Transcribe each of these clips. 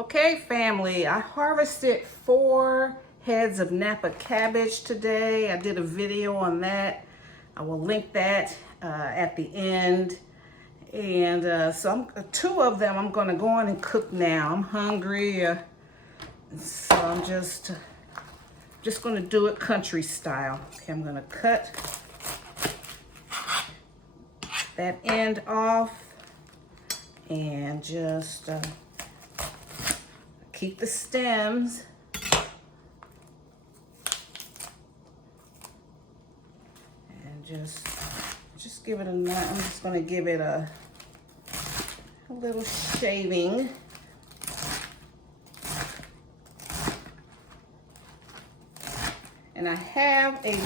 Okay, family, I harvested 4 heads of Napa cabbage today. I did a video on that. I will link that at the end. And so 2 of them I'm gonna go on and cook now. I'm hungry, so I'm just gonna do it country style. Okay, I'm gonna cut that end off and just keep the stems. And just give it a nice, I'm just gonna give it a little shaving. And I have a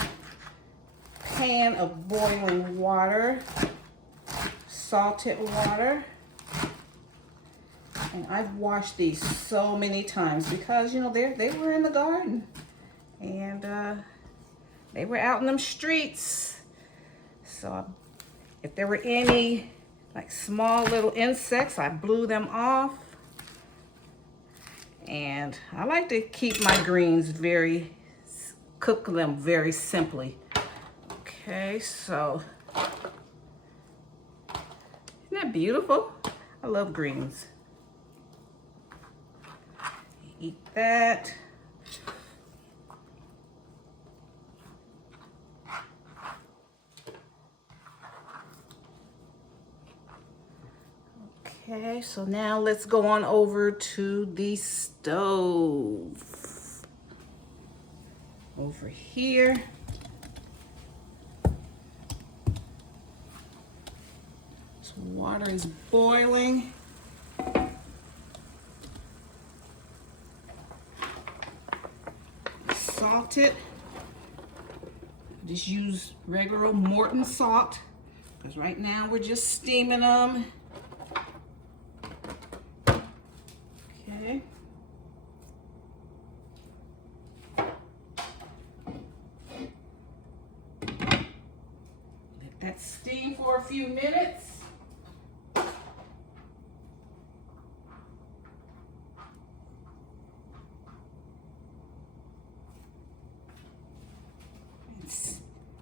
pan of boiling water, salted water. And I've washed these so many times because, you know, they were in the garden. And they were out in them streets. So if there were any like small little insects, I blew them off. And I like to keep my greens cook them very simply. Okay, so isn't that beautiful? I love greens. Eat that. Okay, so now let's go on over to the stove. Over here. So water is boiling. Salt it. Just use regular Morton salt because right now we're just steaming them. Okay. Let that steam for a few minutes.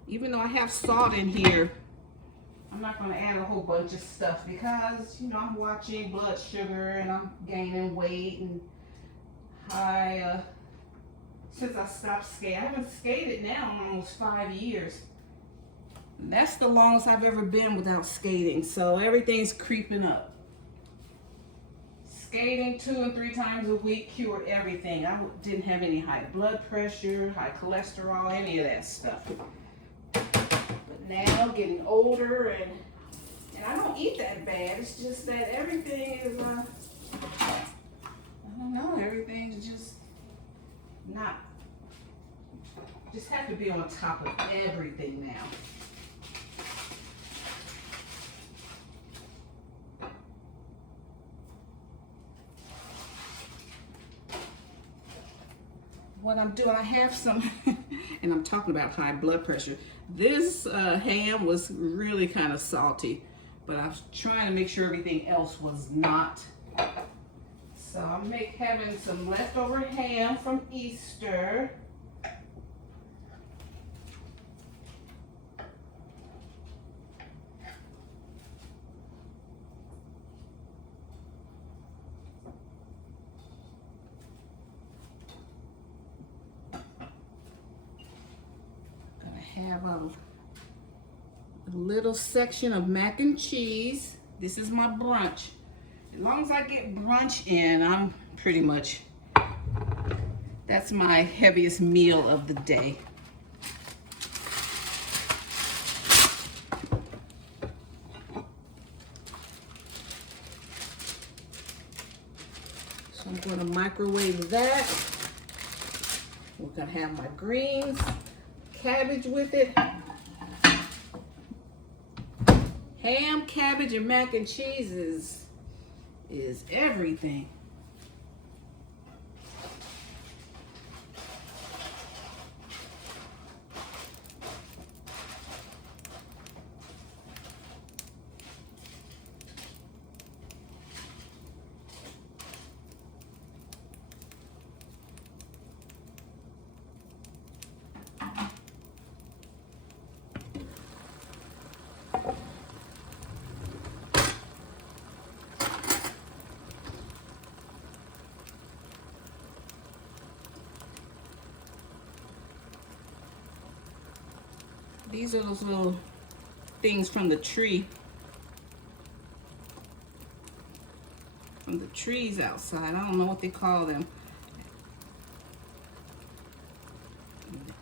Even though I have salt in here, I'm not going to add a whole bunch of stuff because, you know, I'm watching blood sugar and I'm gaining weight. And since I stopped skating, I haven't skated now in almost 5 years. And that's the longest I've ever been without skating. So everything's creeping up. Skating 2 and 3 times a week cured everything. I didn't have any high blood pressure, high cholesterol, any of that stuff. But now, getting older, and I don't eat that bad. It's just that everything is, I don't know, everything's just not, just have to be on top of everything now. What I'm doing, I have some, and I'm talking about high blood pressure. This ham was really kind of salty, but I was trying to make sure everything else was not. So I'm having some leftover ham from Easter. Have a little section of mac and cheese. This is my brunch. As long as I get brunch in, I'm pretty much, that's my heaviest meal of the day. So I'm going to microwave that. We're going to have my greens, cabbage with it. Ham, cabbage, and mac and cheese is everything. These are those little things from the tree. From the trees outside. I don't know what they call them.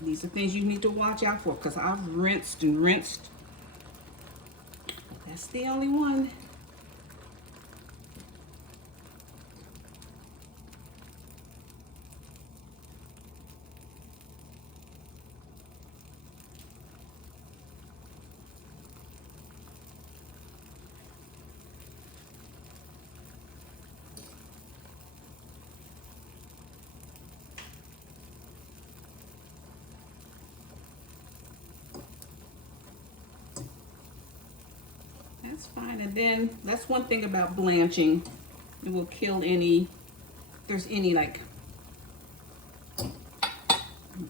These are things you need to watch out for because I've rinsed and rinsed. That's the only one. That's fine. And then that's one thing about blanching. It will kill any, if there's any like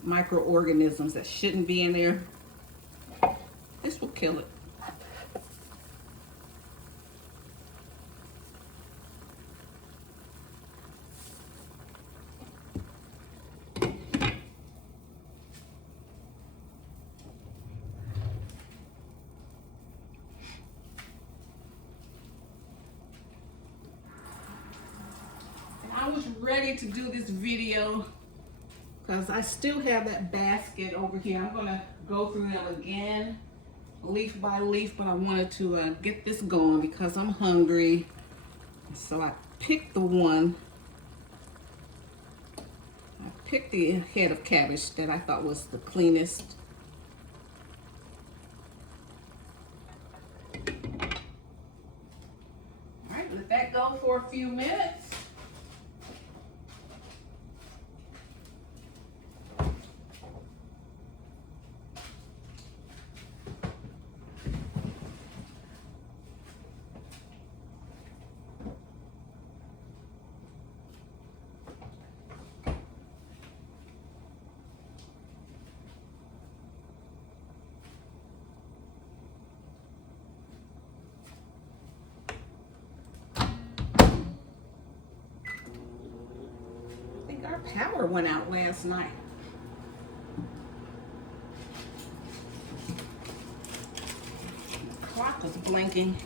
microorganisms that shouldn't be in there. This will kill it. I was ready to do this video because I still have that basket over here. I'm gonna go through them again, leaf by leaf, but I wanted to get this going because I'm hungry. So I picked the one. I picked the head of cabbage that I thought was the cleanest. All right, let that go for a few minutes. Our power went out last night. The clock was blinking.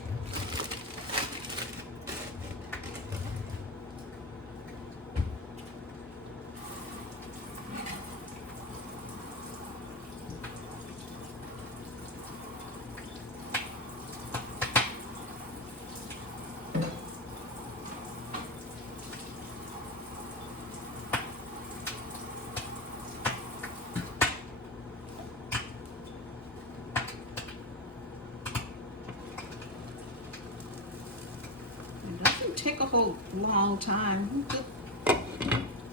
Take a whole long time,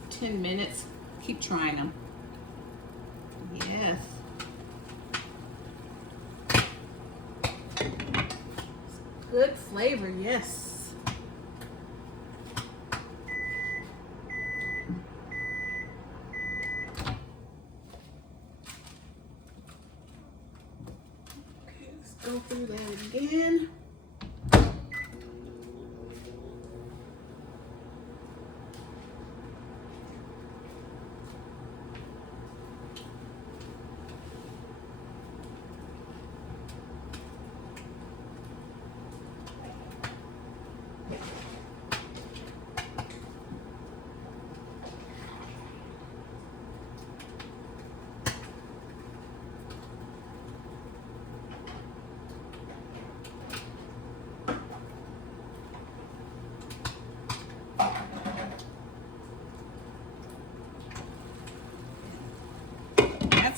10 minutes. Keep trying them. Yes. Good flavor, yes. Okay, let's go through that again.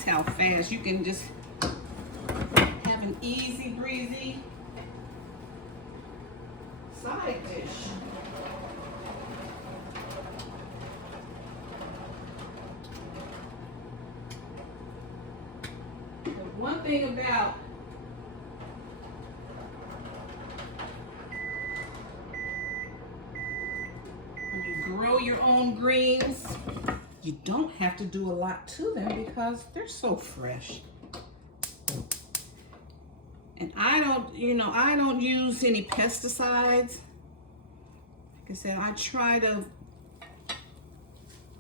How fast you can just have an easy breezy side dish. The one thing about when you grow your own greens, you don't have to do a lot to them because they're so fresh. And I don't use any pesticides. Like I said,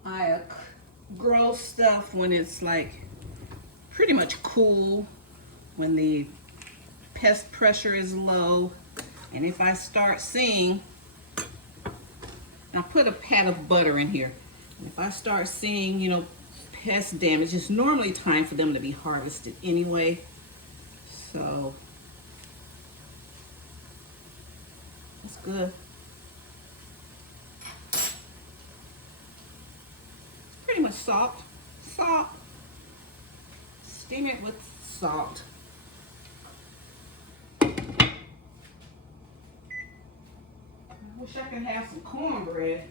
I grow stuff when it's like pretty much cool when the pest pressure is low. And if I start seeing, and I put a pat of butter in here, and if I start seeing, you know, pest damage, it's normally time for them to be harvested anyway. So that's good. Pretty much salt. Salt. Steam it with salt. I wish I could have some cornbread.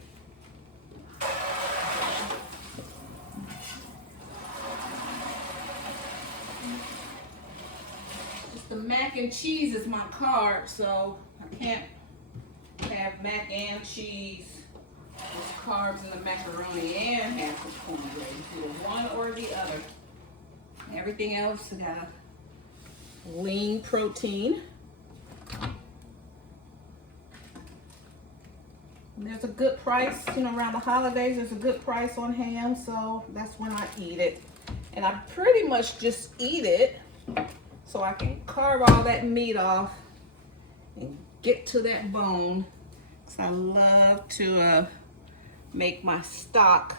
Just the mac and cheese is my carb, so I can't have mac and cheese with carbs in the macaroni and have some cornbread. Either one or the other. Everything else I got lean protein. And there's a good price, you know, around the holidays, there's a good price on ham, so that's when I eat it. And I pretty much just eat it so I can carve all that meat off and get to that bone. Because I love to make my stock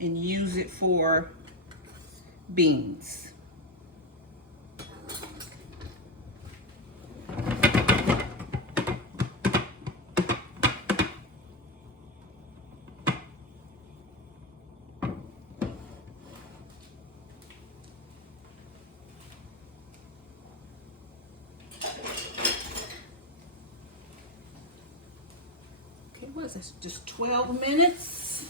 and use it for beans. What is this? Just 12 minutes.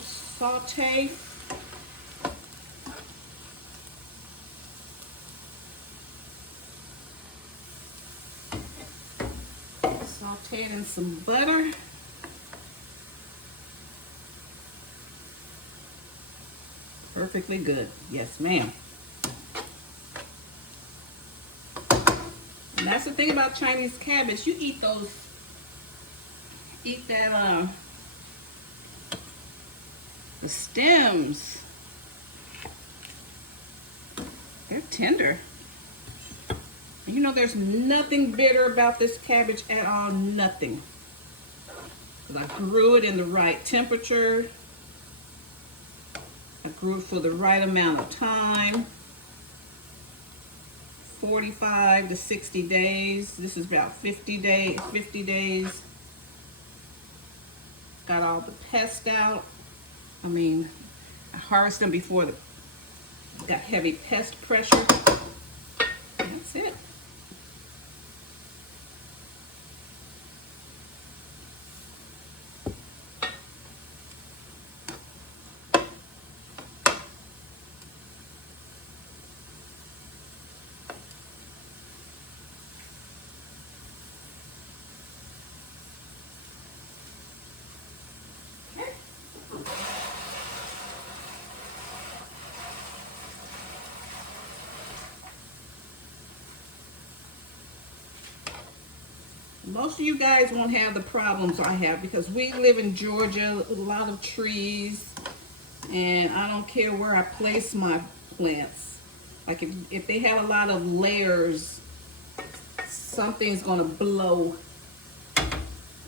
Saute. Saute it in some butter. Perfectly good. Yes, ma'am. And that's the thing about Chinese cabbage. You eat those. Eat that, the stems. They're tender. You know, there's nothing bitter about this cabbage at all, nothing. Because I grew it in the right temperature. I grew it for the right amount of time. 45 to 60 days. This is about 50 days. Got all the pests out. I mean, I harvested them before got heavy pest pressure. That's it. Most of you guys won't have the problems I have because we live in Georgia, a lot of trees, and I don't care where I place my plants. Like if they have a lot of layers, something's gonna blow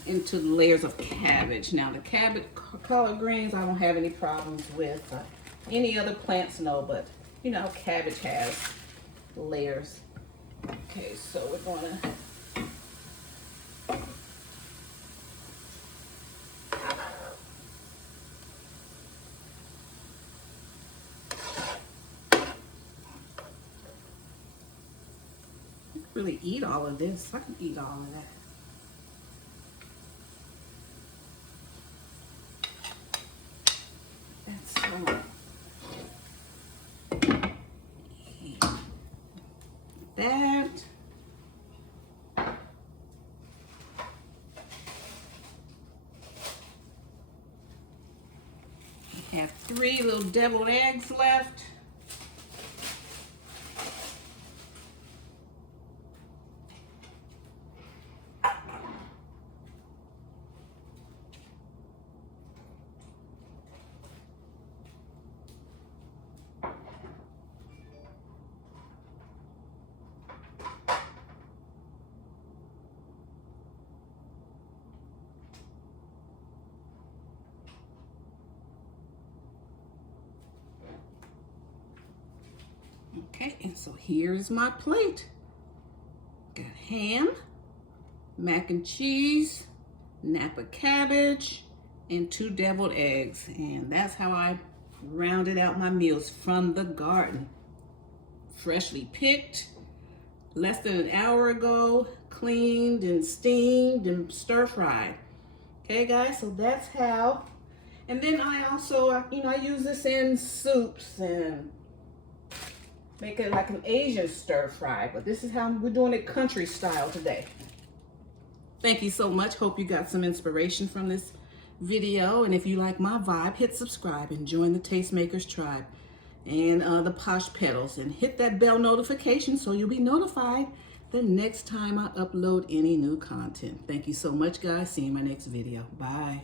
into the layers of cabbage. Now the cabbage collard greens, I don't have any problems with. Any other plants, no, but you know, cabbage has layers. Okay, so we're gonna really eat all of this. I can eat all of that. That. I have 3 little deviled eggs left. Okay, and so here's my plate. Got ham, mac and cheese, Napa cabbage, and 2 deviled eggs. And that's how I rounded out my meals from the garden. Freshly picked, less than an hour ago, cleaned and steamed and stir-fried. Okay, guys, so that's how. And then I also, you know, I use this in soups and make it like an Asian stir-fry. But this is how we're doing it country style today. Thank you so much. Hope you got some inspiration from this video. And if you like my vibe, hit subscribe and join the Tastemakers tribe and the Posh Petals. And hit that bell notification so you'll be notified the next time I upload any new content. Thank you so much, guys. See you in my next video. Bye.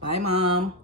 Bye, Mom.